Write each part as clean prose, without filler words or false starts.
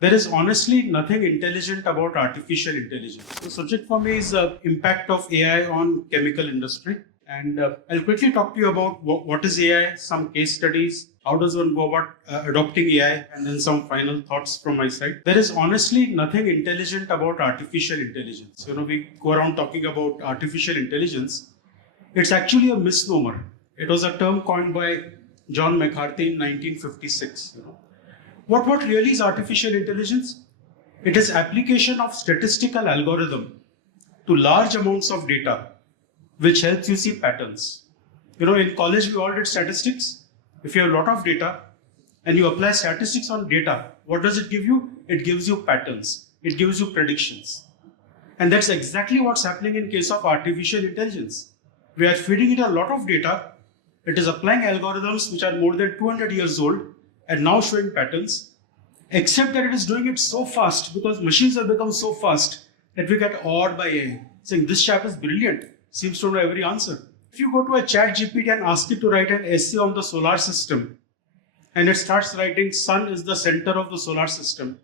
There is honestly nothing intelligent about artificial intelligence. The subject for me is the impact of AI on chemical industry. And I'll quickly talk to you about what is AI, some case studies, how does one go about adopting AI, and then some final thoughts from my side. There is honestly nothing intelligent about artificial intelligence. We go around talking about artificial intelligence. It's actually a misnomer. It was a term coined by John McCarthy in 1956. What really is artificial intelligence? It is application of statistical algorithm to large amounts of data, which helps you see patterns. In college, we all did statistics. If you have a lot of data and you apply statistics on data, what does it give you? It gives you patterns. It gives you predictions. And that's exactly what's happening in case of artificial intelligence. We are feeding it a lot of data. It is applying algorithms which are more than 200 years old and now showing patterns, except that it is doing it so fast because machines have become so fast that we get awed by AI, saying this chap is brilliant, seems to know every answer. If you go to a chat GPT and ask it to write an essay on the solar system, and it starts writing sun is the center of the solar system,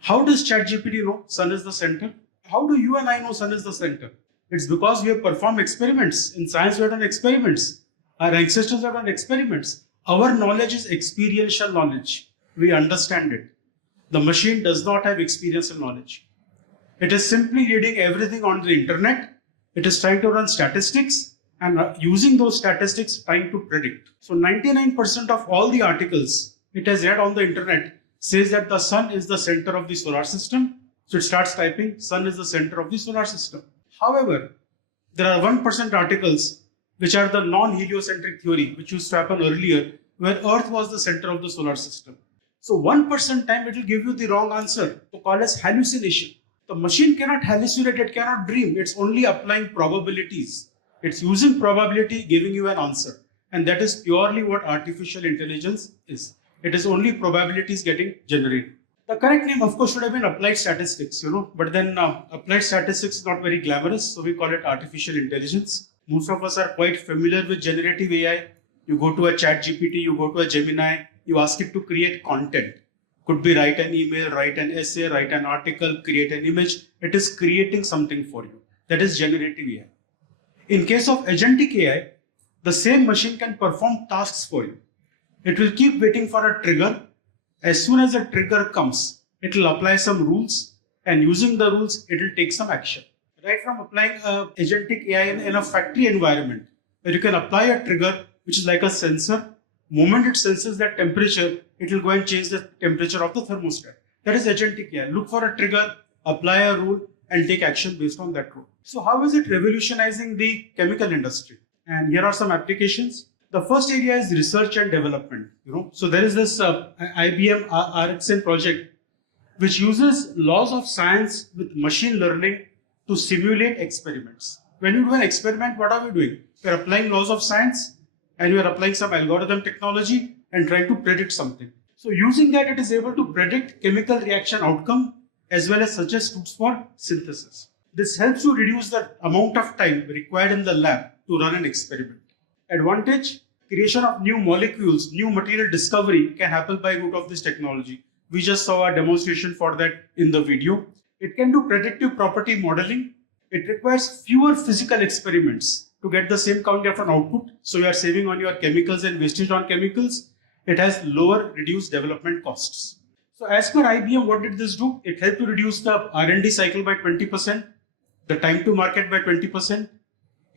how does chat GPT know sun is the center? How do you and I know sun is the center? It's because we have performed experiments. In science, we have done experiments. Our ancestors have done experiments. Our knowledge is experiential knowledge. We understand it. The machine does not have experiential knowledge. It is simply reading everything on the internet. It is trying to run statistics and using those statistics trying to predict. So 99% of all the articles it has read on the internet says that the sun is the center of the solar system. So it starts typing sun is the center of the solar system. However, there are 1% articles which are the non-heliocentric theory, which used to happen earlier, where Earth was the center of the solar system. So 1% time it will give you the wrong answer, to call as hallucination. The machine cannot hallucinate, it cannot dream. It's only applying probabilities. It's using probability, giving you an answer. And that is purely what artificial intelligence is. It is only probabilities getting generated. The correct name, of course, should have been applied statistics, but then applied statistics is not very glamorous, so we call it artificial intelligence. Most of us are quite familiar with generative AI. You go to a chat GPT, you go to a Gemini, you ask it to create content. Could be write an email, write an essay, write an article, create an image. It is creating something for you. That is generative AI. In case of agentic AI, the same machine can perform tasks for you. It will keep waiting for a trigger. As soon as a trigger comes, it will apply some rules, and using the rules, it will take some action. Right from applying agentic AI in a factory environment, where you can apply a trigger, which is like a sensor. Moment it senses that temperature, it will go and change the temperature of the thermostat. That is agentic AI. Look for a trigger, apply a rule, and take action based on that rule. So how is it revolutionizing the chemical industry? And here are some applications. The first area is research and development. So there is this IBM RxN project, which uses laws of science with machine learning to simulate experiments. When you do an experiment, what are we doing? We are applying laws of science and we are applying some algorithm technology and trying to predict something. So using that, it is able to predict chemical reaction outcome as well as suggest routes for synthesis. This helps you reduce the amount of time required in the lab to run an experiment. Advantage, creation of new molecules, new material discovery can happen by route of this technology. We just saw a demonstration for that in the video. It can do predictive property modeling. It requires fewer physical experiments to get the same kind of an output. So you are saving on your chemicals and wastage on chemicals. It has lower reduced development costs. So as per IBM, what did this do? It helped to reduce the R&D cycle by 20%, the time to market by 20%,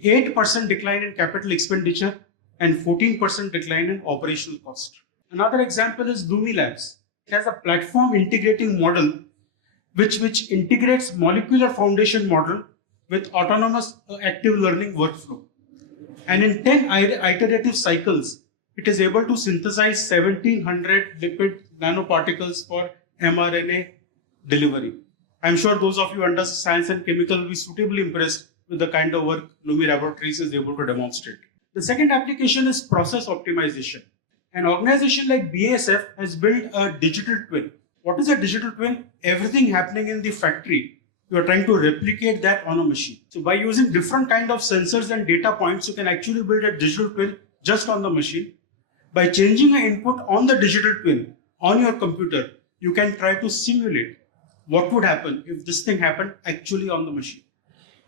8% decline in capital expenditure, and 14% decline in operational cost. Another example is Lumi Labs. It has a platform integrating model which integrates molecular foundation model with autonomous active learning workflow. And in 10 iterative cycles, it is able to synthesize 1700 lipid nanoparticles for mRNA delivery. I'm sure those of you under science and chemical will be suitably impressed with the kind of work Lumi Laboratories is able to demonstrate. The second application is process optimization. An organization like BASF has built a digital twin. What is a digital twin? Everything happening in the factory, you are trying to replicate that on a machine. So by using different kind of sensors and data points, you can actually build a digital twin just on the machine. By changing an input on the digital twin on your computer, you can try to simulate what would happen if this thing happened actually on the machine.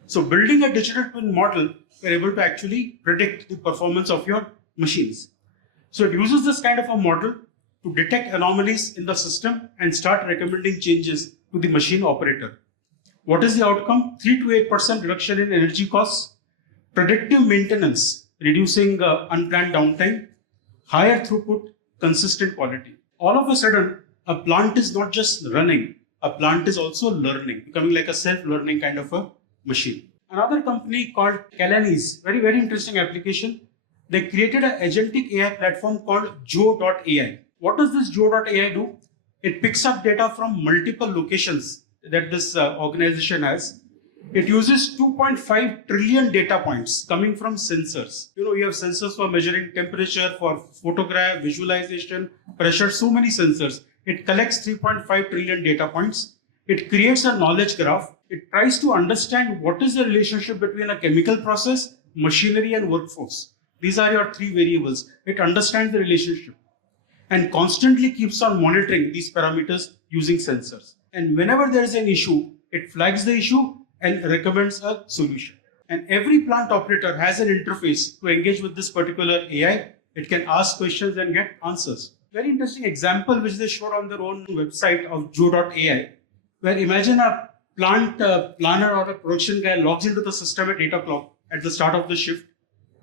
So building a digital twin model, you're able to actually predict the performance of your machines. So it uses this kind of a model to detect anomalies in the system and start recommending changes to the machine operator. What is the outcome? 3 to 8% reduction in energy costs, predictive maintenance, reducing unplanned downtime, higher throughput, consistent quality. All of a sudden, a plant is not just running, a plant is also learning, becoming like a self-learning kind of a machine. Another company called Kalani's, very, very interesting application. They created an agentic AI platform called Joe.ai. What does this Joe.ai do? It picks up data from multiple locations that this organization has. It uses 2.5 trillion data points coming from sensors. You have sensors for measuring temperature, for photograph, visualization, pressure, so many sensors. It collects 3.5 trillion data points. It creates a knowledge graph. It tries to understand what is the relationship between a chemical process, machinery, and workforce. These are your three variables. It understands the relationship and constantly keeps on monitoring these parameters using sensors. And whenever there is an issue, it flags the issue and recommends a solution. And every plant operator has an interface to engage with this particular AI. It can ask questions and get answers. Very interesting example which they showed on their own website of Joe.ai, where imagine a plant planner or a production guy logs into the system at 8 o'clock at the start of the shift.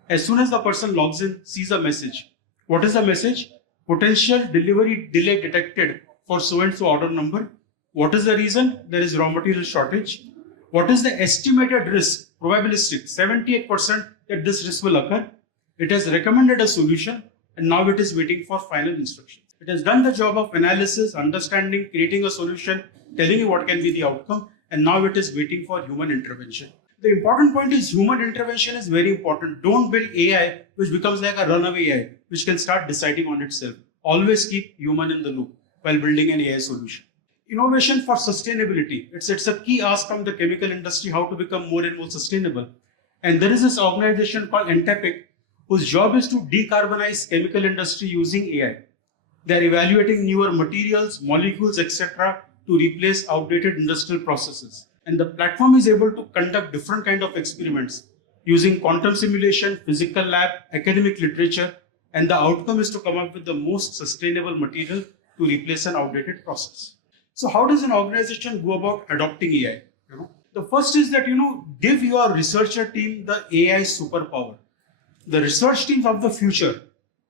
As soon as the person logs in, sees a message. What is the message? Potential delivery delay detected for so-and-so order number. What is the reason? There is raw material shortage. What is the estimated risk? Probabilistic, 78% that this risk will occur. It has recommended a solution and now it is waiting for final instructions. It has done the job of analysis, understanding, creating a solution, telling you what can be the outcome, and now it is waiting for human intervention. The important point is human intervention is very important. Don't build AI which becomes like a runaway AI, which can start deciding on itself. Always keep human in the loop while building an AI solution. Innovation for sustainability. It's a key ask from the chemical industry how to become more and more sustainable. And there is this organization called Entepic whose job is to decarbonize chemical industry using AI. They're evaluating newer materials, molecules, etc. to replace outdated industrial processes. And the platform is able to conduct different kind of experiments using quantum simulation, physical lab, academic literature, and the outcome is to come up with the most sustainable material to replace an outdated process. So how does an organization go about adopting AI? The first is that give your researcher team the AI superpower. The research teams of the future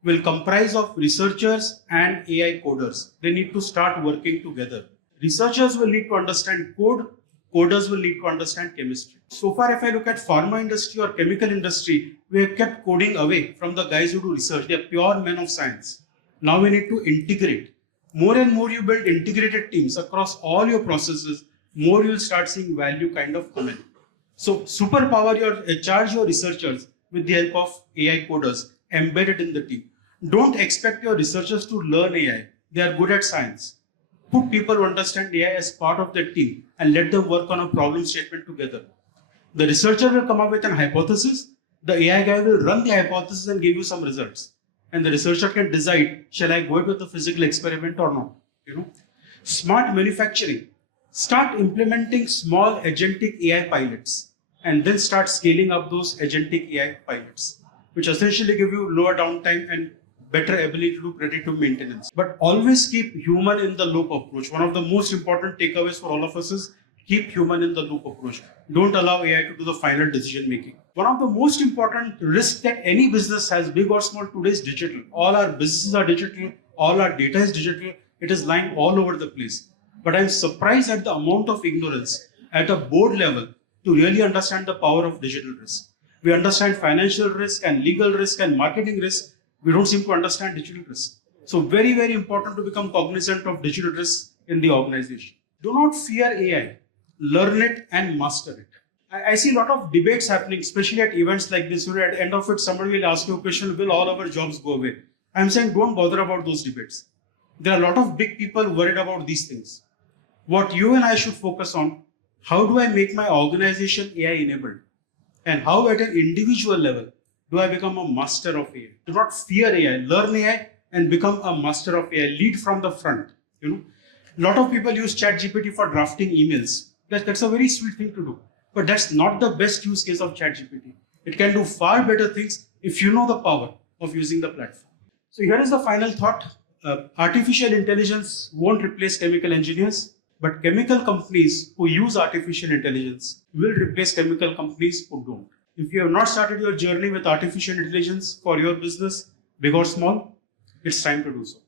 will comprise of researchers and AI coders. They need to start working together. Researchers will need to understand code. Coders will need to understand chemistry. So far, if I look at pharma industry or chemical industry, we have kept coding away from the guys who do research. They are pure men of science. Now we need to integrate. More and more you build integrated teams across all your processes, more you'll start seeing value kind of come in. So superpower charge your researchers with the help of AI coders embedded in the team. Don't expect your researchers to learn AI. They are good at science. Put people who understand AI as part of the team and let them work on a problem statement together. The researcher will come up with an hypothesis. The AI guy will run the hypothesis and give you some results. And the researcher can decide, shall I go with the physical experiment or not? Smart manufacturing. Start implementing small agentic AI pilots and then start scaling up those agentic AI pilots, which essentially give you lower downtime and better ability to do predictive maintenance. But always keep human in the loop approach. One of the most important takeaways for all of us is keep human in the loop approach. Don't allow AI to do the final decision making. One of the most important risks that any business has, big or small, today is digital. All our businesses are digital. All our data is digital. It is lying all over the place. But I'm surprised at the amount of ignorance at a board level to really understand the power of digital risk. We understand financial risk and legal risk and marketing risk. We don't seem to understand digital risk. So very, very important to become cognizant of digital risk in the organization. Do not fear AI. Learn it and master it. I see a lot of debates happening, especially at events like this, where at the end of it, somebody will ask you a question, will all our jobs go away? I'm saying don't bother about those debates. There are a lot of big people worried about these things. What you and I should focus on, how do I make my organization AI enabled? And how at an individual level do I become a master of AI? Do not fear AI, learn AI and become a master of AI. Lead from the front. A lot of people use ChatGPT for drafting emails. That's a very sweet thing to do. But that's not the best use case of ChatGPT. It can do far better things if you know the power of using the platform. So here is the final thought. Artificial intelligence won't replace chemical engineers, but chemical companies who use artificial intelligence will replace chemical companies who don't. If you have not started your journey with artificial intelligence for your business, big or small, it's time to do so.